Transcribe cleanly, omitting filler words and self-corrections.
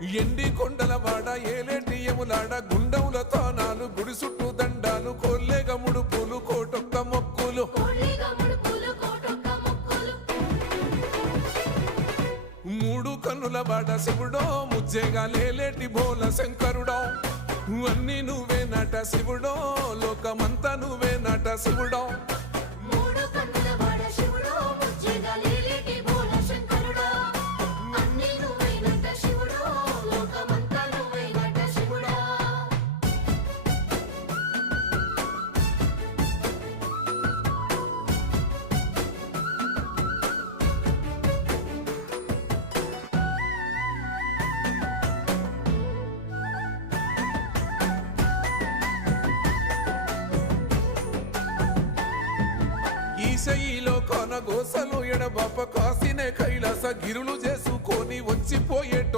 ఎండి కొండల వాడ ఏలేటియములాడ గుండముల తానాలు గుడి చుట్టూ దండాలు కొల్లేగ ముడుపులు కోటొక్క మొక్కులు మూడు కన్నుల వాడ శివుడో ముజ్జేగా లేలేటి బోల శంకరుడో అన్ని నువ్వే నట శివుడో లోకమంతా నువ్వే నట శివుడో ఈశయిలో కొన గోసలు ఎడబాప కాసినే కైలాస గిరులు చేసుకొని వచ్చిపోయేటో